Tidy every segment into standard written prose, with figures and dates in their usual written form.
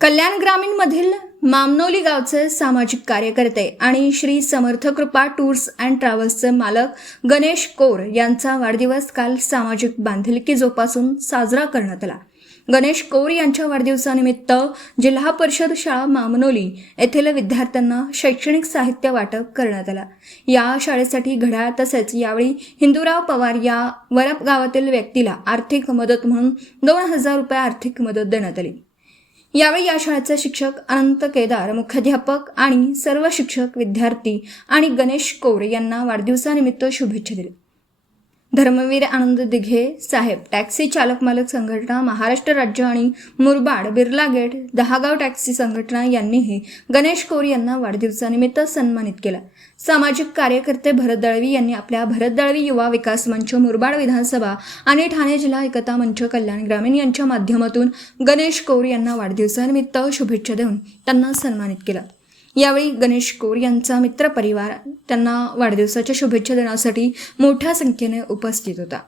कल्याण ग्रामीण मधील मामनोली गावचे सामाजिक कार्यकर्ते आणि श्री समर्थ कृपा टूर्स अँड ट्रॅव्हल्सचे मालक गणेश कौर यांचा वाढदिवस काल सामाजिक बांधिलकी जोपासून साजरा करण्यात आला। गणेश कौर यांच्या वाढदिवसानिमित्त जिल्हा परिषद शाळा मामनोली येथील विद्यार्थ्यांना शैक्षणिक साहित्य वाटप करण्यात आला। या शाळेसाठी घड्याळ तसेच यावेळी हिंदूराव पवार या वरप गावातील व्यक्तीला आर्थिक मदत म्हणून 2000 रुपये आर्थिक मदत देण्यात आली। यावेळी या शाळेचे शिक्षक अनंत केदार, मुख्याध्यापक आणि सर्व शिक्षक, विद्यार्थी आणि गणेश कौर यांना वाढदिवसानिमित्त शुभेच्छा दिल्या। धर्मवीर आनंद दिघे साहेब टॅक्सी चालक मालक संघटना महाराष्ट्र राज्य आणि मुरबाड बिर्ला गेट दहागाव टॅक्सी संघटना यांनीही गणेश कौर यांना वाढदिवसानिमित्त सन्मानित केला। सामाजिक कार्यकर्ते भरत दळवी यांनी आपल्या भरत दळवी युवा विकास मंच, मुरबाड विधानसभा आणि ठाणे जिल्हा एकता मंच, कल्याण ग्रामीण यांच्या माध्यमातून गणेश कौर यांना वाढदिवसानिमित्त शुभेच्छा देऊन त्यांना सन्मानित केलं। यावेळी गणेश कौर यांचा मित्रपरिवार त्यांना वाढदिवसाच्या शुभेच्छा देण्यासाठी मोठ्या संख्येने उपस्थित होता।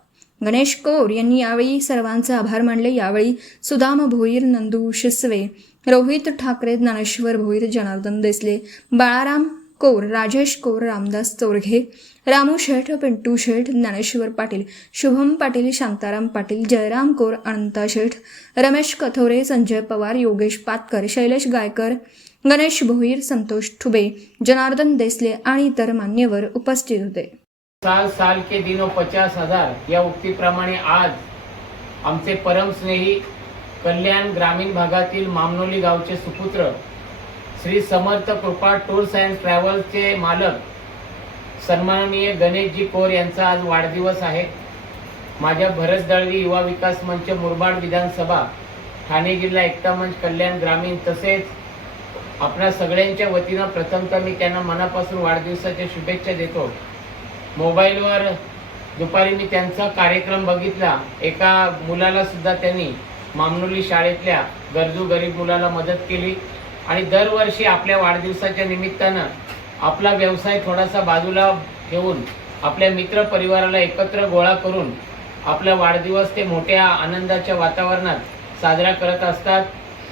गणेश कौर यांनी यावेळी सर्वांचे आभार मानले। यावेळी सुदाम भोईर, नंदू शिसवे, रोहित ठाकरे, ज्ञानेश्वर भोईर, जनार्दन देसले, बाळाराम कौर, राजेश कौर, रामदास चोरघे, रामू शेठ, पिंटू शेठ, ज्ञानेश्वर पाटील, शुभम पाटील, शांताराम पाटील, जयराम कौर, अनंता शेठ, रमेश कथोरे, संजय पवार, योगेश पातकर, शैलेश गायकर, गणेश भोईर, संतोष ठुबे, जनार्दन देसले आणि इतर मान्यवर उपस्थित होते। साल साल के दिनों 50,000 या उक्तीप्रमाणे आज आमचे परम स्नेही कल्याण ग्रामीण भागातील मामनोली गावचे सुपुत्र श्री समर्थ कृपा टूर्स अँड ट्रॅव्हल्सचे मालक सन्माननीय गणेशजी कौर यांचा आज वाढदिवस आहे। माझ्या भरत दळवी युवा विकास मंच, मुरबाड विधानसभा, ठाणे जिल्हा एकता मंच, कल्याण ग्रामीण तसेच आपल्या सगळ्यांच्या वतीनं प्रथमतः मी त्यांना मनापासून वाढदिवसाच्या शुभेच्छा देतो। मोबाईलवर दुपारी मी त्यांचा कार्यक्रम बघितला। एका मुलाला सुद्धा त्यांनी मामनोली शाळेतल्या गरजू गरीब मुलाला मदत केली आणि दरवर्षी आपल्या वाढदिवसाच्या निमित्तानं आपला व्यवसाय थोडासा बाजूला ठेवून आपल्या मित्र परिवाराला एकत्र गोळा करून आपला वाढदिवस ते मोठ्या आनंदाच्या वातावरणात साजरा करत असतात।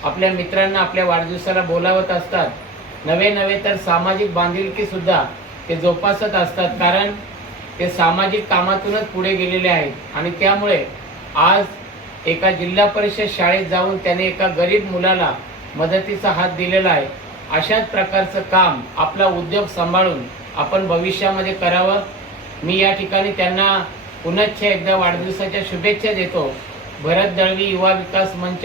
आपल्या मित्रांना आपल्या वाढदिवसाला बोलावत असतात। नवे तर सामाजिक बांधिलकी सुद्धा ते जोपासत असतात, कारण ते सामाजिक कामातूनच पुढे गेलेले आहेत आणि त्यामुळे आज एका जिल्हा परिषद शाळेत जाऊन त्याने एका गरीब मुलाला मदतीचा हात दिलेला आहे। अशाच प्रकारचं काम आपला उद्योग सांभाळून आपण भविष्यामध्ये करावं। मी या ठिकाणी त्यांना पुनश्च एकदा वाढदिवसाच्या शुभेच्छा देतो। भरत दळवी युवा विकास मंच,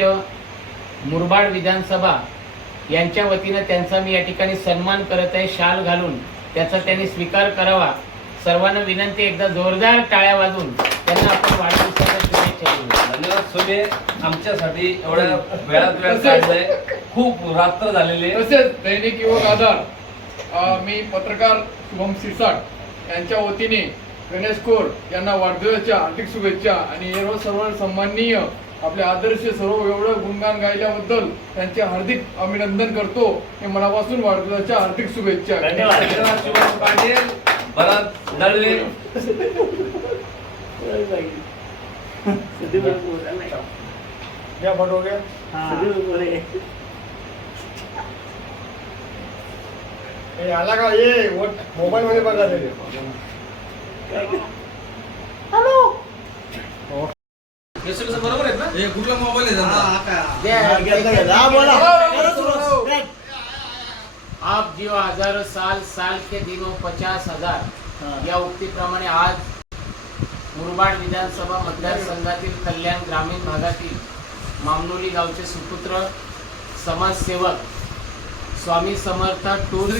मुरबाड विधानसभा यांच्या वतीनं त्यांचा मी या ठिकाणी सन्मान करत आहे। शाल घालून त्याचा त्यांनी स्वीकार करावा। सर्वांना विनंती, एकदा जोरदार टाळ्या वाजवून त्यांना आपण वाढदिवसाच्या शुभेच्छा देऊ। धन्यवाद सोबे, आमच्यासाठी एवढ्या वेळात वेळ काढलाय, खूप रात्र झालेली आहे। तसेच दैनिक युवक आधार मी पत्रकार शुभम सिरसाट यांच्या वतीने गणेश कौर यांना वाढदिवसाच्या हार्दिक शुभेच्छा आणि सर्व सन्माननीय आपले आदर्श सर्व एवढं गुणगान गायल्याबद्दल त्यांचे हार्दिक अभिनंदन करतो। मी मनापासून वाढदिवसाच्या हार्दिक शुभेच्छा। धन्यवाद शुभम पाटील, भरत दळवे। क्या फोटो गया? आला का? ये मोबाईल मध्ये बघा। हॅलो, बरोबर आहे ना? हे कुठला मोबाईल आहे आप जियो हजारों साल, साल के दिनों 50,000 या उक्तीप्रमाणे आज मुरबाड विधानसभा मतदारसंघातील कल्याण ग्रामीण भागातील मामनोली गावचे सुपुत्र समाजसेवक स्वामी समर्थ टूर्स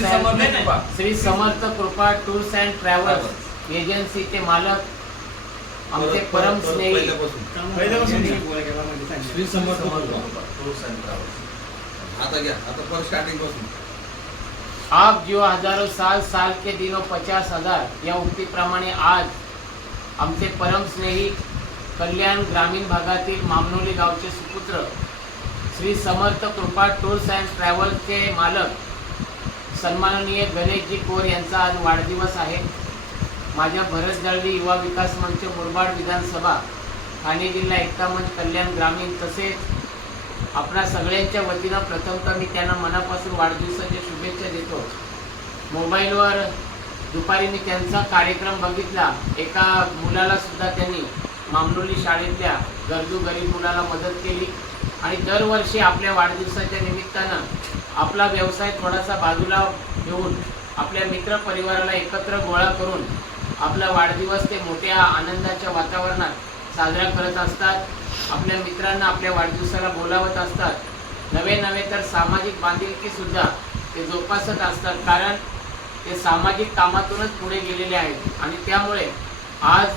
श्री समर्थ कृपा टूर्स अँड ट्रॅव्हल्स एजन्सीचे मालक आमचे परम स्नेही Shri Samarth tours and travels. आता घ्या, आता परत स्टार्टिंग पासून। आप जियो हजारों साल, साल के दिनों 50,000 या उक्तीप्रमाणे आज आमचे परम स्नेही कल्याण ग्रामीण भागातील मामनोली गावचे सुपुत्र श्री समर्थ कृपा टूर्स अँड ट्रॅव्हल्सचे मालक सन्माननीय गणेशजी कौर यांचा आज वाढदिवस आहे। माझ्या भरत दळवी युवा विकास मंच, मुरबाड विधानसभा, ठाणे जिल्हा एकता मंच, कल्याण ग्रामीण तसेच आपणा सगळ्यांच्या वतीनं प्रथमतः मी त्यांना मनापासून वाढदिवसाच्या शुभेच्छा देतो. मोबाईलवर दुपारी मी त्यांचा कार्यक्रम बघितला. एका मुलाला सुद्धा त्यांनी मामनोली शाळेतल्या गरजू गरीब मुलाला मदत केली आणि दरवर्षी आपल्या वाढदिवसाच्या निमित्तानं आपला व्यवसाय थोडासा बाजूला घेऊन आपल्या मित्र परिवाराला एकत्र गोळा करून आपला वाढदिवस ते मोठ्या आनंदाच्या वातावरणात साजरा करत असतात. आपल्या मित्रांना आपल्या वाढदिवसाला बोलावत असतात. नवे तर सामाजिक बांधिलकी सुद्धा ते जोपासत असतात, कारण ते सामाजिक कामातूनच पुढे गेलेले आहेत आणि त्यामुळे आज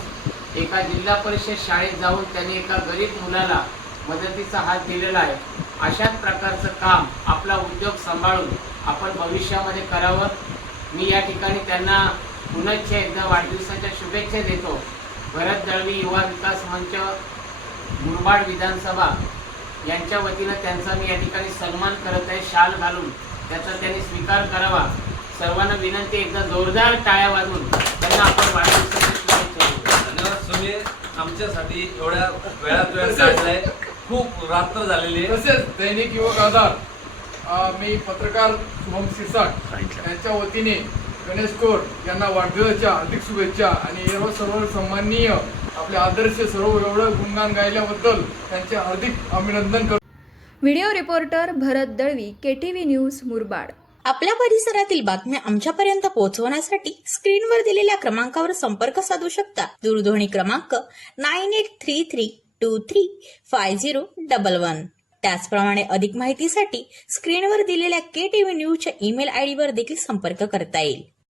एका जिल्हा परिषद शाळेत जाऊन त्यांनी एका गरीब मुलाला मदतीचा हात दिलेला आहे. अशाच प्रकारचं काम आपला उद्योग सांभाळून आपण भविष्यामध्ये करावं. मी या ठिकाणी त्यांना पुन्हा एकदा वाढदिवसाच्या शुभेच्छा देतो. भरत दळवी युवा विकास मंच मुरबाड विधानसभा यांच्या वतीनं त्यांचा मी या ठिकाणी सन्मान करत आहे. शाल घालून त्याचा त्यांनी स्वीकार करावा. सर्वांना विनंती, एकदा जोरदार टाळ्या वाजवून त्यांना आपण वाढदिवसाच्या शुभेच्छा देतो. धन्यवाद. तुम्ही आमच्यासाठी एवढ्या वेळात वेळ काढलाय. खूप रात्र झालेली आहे. तसेच दैनिक युवक आधार मी पत्रकार शुभम सिरसाट यांच्या वतीने गणेश कोर यांना वाढदिवसाच्या हार्दिक शुभेच्छा आणि सर्व सन्माननीय आपले आदर्श सर्व एवढं गुणगान गायल्याबद्दल त्यांचे हार्दिक अभिनंदन करतो. व्हिडिओ रिपोर्टर भरत दळवी, KTV न्यूज, मुरबाड. आपल्या परिसरातील बातम्या आमच्यापर्यंत पोहोचवण्यासाठी स्क्रीनवर दिलेल्या क्रमांकावर संपर्क साधू शकता. दूरध्वनी क्रमांक 9833235011. त्याचप्रमाणे अधिक माहितीसाठी स्क्रीनवर दिलेल्या KTV न्यूजच्या ईमेल आयडीवर देखील संपर्क करता येईल.